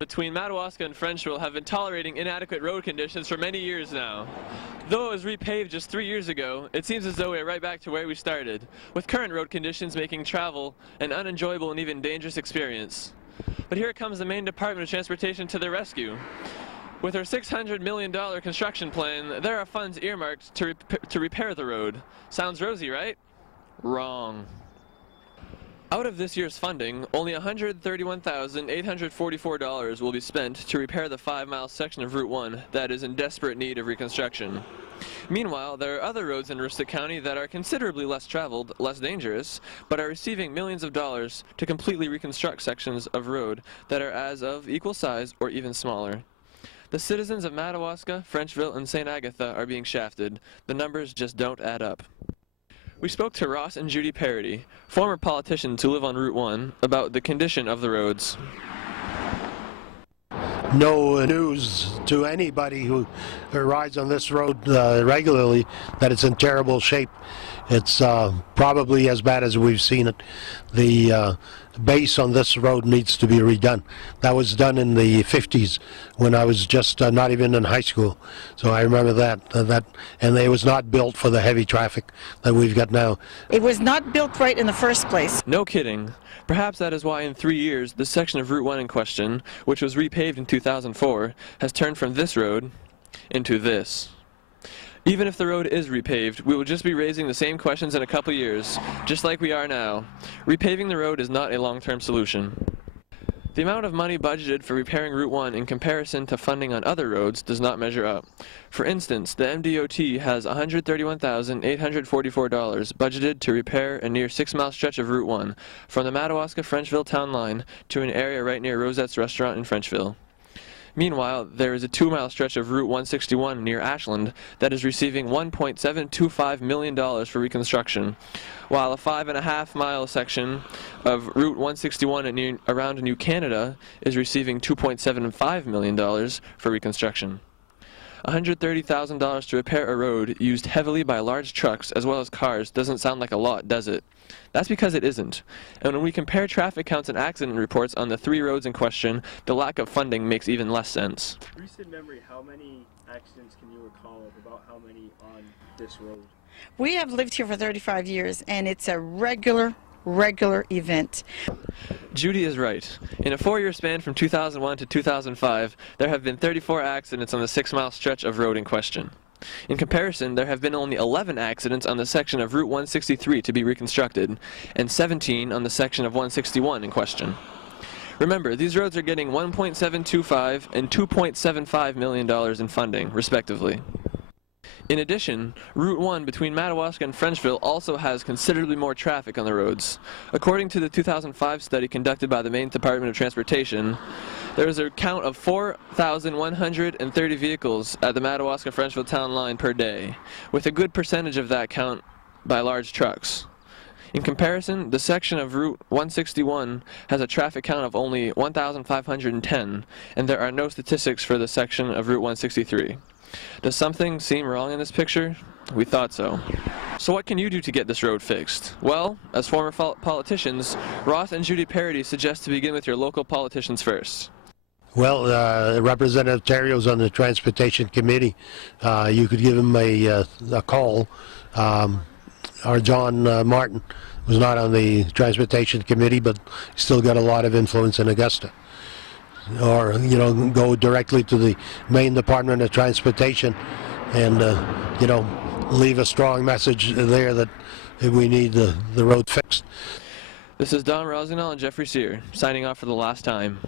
Between Madawaska and Frenchville have been tolerating inadequate road conditions for many years now. Though it was repaved just 3 years ago, it seems as though we are right back to where we started, with current road conditions making travel an unenjoyable and even dangerous experience. But here comes the Maine Department of Transportation to the rescue. With our $600 million construction plan, there are funds earmarked to repair the road. Sounds rosy, right? Wrong. Out of this year's funding, only $131,844 will be spent to repair the 5-mile section of Route 1 that is in desperate need of reconstruction. Meanwhile, there are other roads in Aroostook County that are considerably less traveled, less dangerous, but are receiving millions of dollars to completely reconstruct sections of road that are as of equal size or even smaller. The citizens of Madawaska, Frenchville, and St. Agatha are being shafted. The numbers just don't add up. We spoke to Ross and Judy Parody, former politicians who live on Route 1, about the condition of the roads. No news to anybody who rides on this road regularly that it's in terrible shape. It's probably as bad as we've seen it. The base on this road needs to be redone. That was done in the 50s when I was just not even in high school. So I remember that, and it was not built for the heavy traffic that we've got now. It was not built right in the first place. No kidding. Perhaps that is why in 3 years, the section of Route 1 in question, which was repaved in 2004, has turned from this road into this. Even if the road is repaved, we will just be raising the same questions in a couple years, just like we are now. Repaving the road is not a long-term solution. The amount of money budgeted for repairing Route 1 in comparison to funding on other roads does not measure up. For instance, the MDOT has $131,844 budgeted to repair a near 6-mile stretch of Route 1 from the Madawaska-Frenchville town line to an area right near Rosette's Restaurant in Frenchville. Meanwhile, there is a 2-mile stretch of Route 161 near Ashland that is receiving $1.725 million for reconstruction, while a 5.5-mile section of Route 161 around New Canada is receiving $2.75 million for reconstruction. $130,000 to repair a road used heavily by large trucks as well as cars doesn't sound like a lot, does it? That's because it isn't. And when we compare traffic counts and accident reports on the 3 roads in question, the lack of funding makes even less sense. Recent memory, how many accidents can you recall of, about how many on this road? We have lived here for 35 years, and it's a regular event. Judy is right. In a 4-year span from 2001 to 2005, there have been 34 accidents on the 6-mile stretch of road in question. In comparison, there have been only 11 accidents on the section of Route 163 to be reconstructed, and 17 on the section of 161 in question. Remember, these roads are getting $1.725 and $2.75 million in funding, respectively. In addition, Route 1 between Madawaska and Frenchville also has considerably more traffic on the roads. According to the 2005 study conducted by the Maine Department of Transportation, there is a count of 4,130 vehicles at the Madawaska-Frenchville town line per day, with a good percentage of that count by large trucks. In comparison, the section of Route 161 has a traffic count of only 1,510, and there are no statistics for the section of Route 163. Does something seem wrong in this picture? We thought so. So what can you do to get this road fixed? Well, as former politicians, Ross and Judy Parody suggest to begin with your local politicians first. Well, Representative Terrio's on the Transportation Committee. You could give him a call. Or John Martin was not on the Transportation Committee, but still got a lot of influence in Augusta. Or, go directly to the Maine Department of Transportation and, leave a strong message there that we need the road fixed. This is Don Rossignol and Jeffrey Sear, signing off for the last time.